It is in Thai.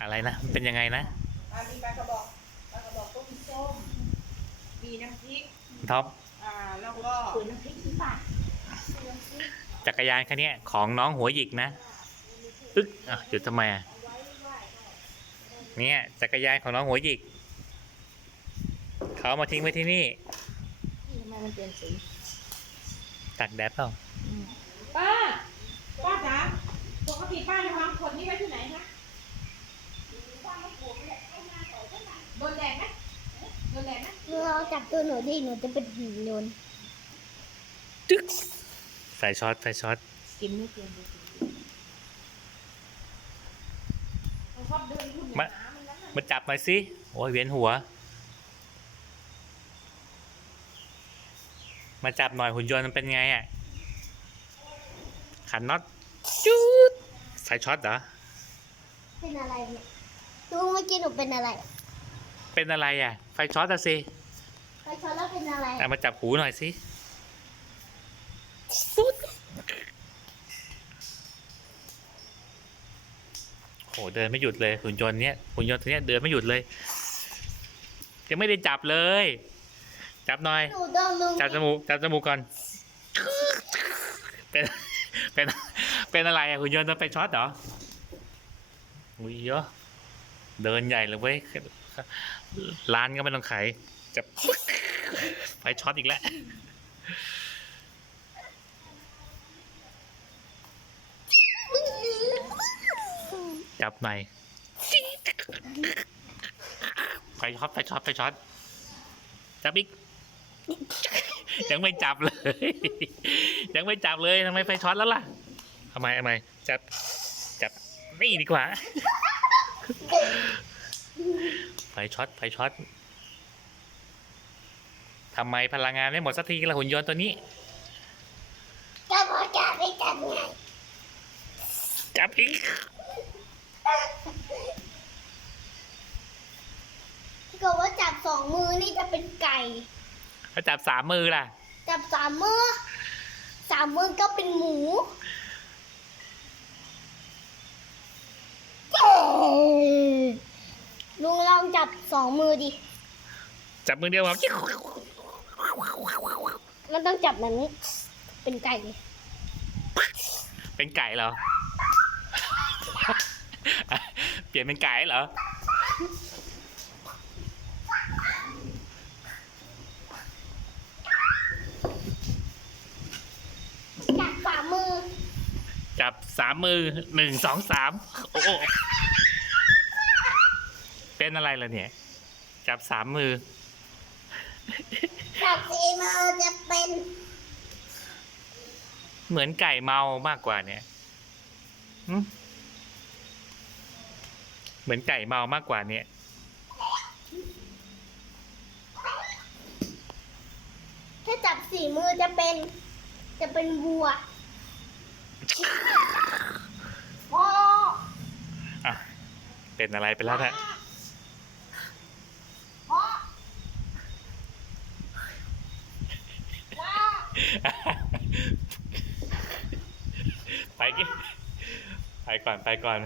อะไรนะมันเป็นยังไงนะอ่ามีปลากระบอกปลากระบอกต้มส้ม มีน้ำพริก ท็อปอ่า แล้วก็ปุ๋ยน้ำพริกที่ป่ะจักรยานคันเนี้ยของน้องหัวหยิกนะอึ๊กอะหยุดทำไมอะเนี่ยจักรยานของน้องหัวหยิกเขาเอามาทิ้งไว้ที่นี่ทำไมมันเปลี่ยนสีตักแดดเปล่าป้า ป้าจ๋าปกติป้าจะวางขวดนี้ไว้ที่ไหนคะโดนแดดไหมโดนแดดไหม เราจับตัวหนูดิหนูจะเป็นหินโยนจึ๊กไฟช็อตไฟช็อตกินไม่เปลี่ยนสีมันชอบเดินขึ้นมาหามันนั้นน่ะมาจับหน่อยสิ โอ้ยเวียนหัว มาจับหน่อยหุ่นยนต์มันเป็นไงอะ ขันน็อตจุดไฟช็อตเหรอ เป็นอะไรเนี่ยดูเมื่อกี้หนูเป็นอะไร เป็นอะไรอะ ไฟช็อตอะสิ ไปชนแล้วเป็นอะไรเอามาจับหูหน่อยสิโหเดินไม่หยุดเลยหุ่นยนต์เนี้ยหุ่นยนต์ตัวเนี้ยเดินไม่หยุดเลยยังไม่ได้จับเลย จับหน่อย หนูโดนลุงจับจมูกจับจมูกก่อนเป็นเป็นเป็นอะไรอะหุ่นยนต์จะไปช็อตเหรออุ้ยเยอะเดินใหญ่เลยเว้ยร้านก็ไม่ต้องขาย จะไปช็อตอีกแล้ว จับหน่ไปช็อตไปช็อตไปช็อตจับอีก ยังไม่จับเลย ยังไม่จับเลยทำไมไฟช็อตแล้วล่ะทำไมทำไมจับ จับนี่ดีกว่า ไฟช็อตไฟช็อต ทำไมพลังงานไม่หมดสักทีละหุ่นยนต์ตัวนี้จะพอจับไม่จับไงจับอีกถ้าเกิดว่าจับสองมือนี่จะเป็นไก่ ถ้าจับสามมือล่ะ จับสามมือสามมือก็เป็นหมู ลุงลองจับสองมือดิ จับมือเดียวครับ มันต้องจับแบบนี้ เป็นไก่เลยเป็นไก่เหรอ เปลี่ยนเป็นไก่เหรอ จับฝ่ามือ จับสามมือหนึ่งสองสามโอ้โหเป็นอะไรล่ะเนี่ย จับสามมือ จับสี่มือจะเป็นเหมือนไก่เมามากกว่าเนี่ยหึเหมือนไก่เมามากกว่าเนี่ย ถ้าจับสี่มือจะเป็น จะเป็นวัวพ่ออะเป็นอะไรไปแล้วนะ พ่อว้า ไปกิไปก่อนไปก่อน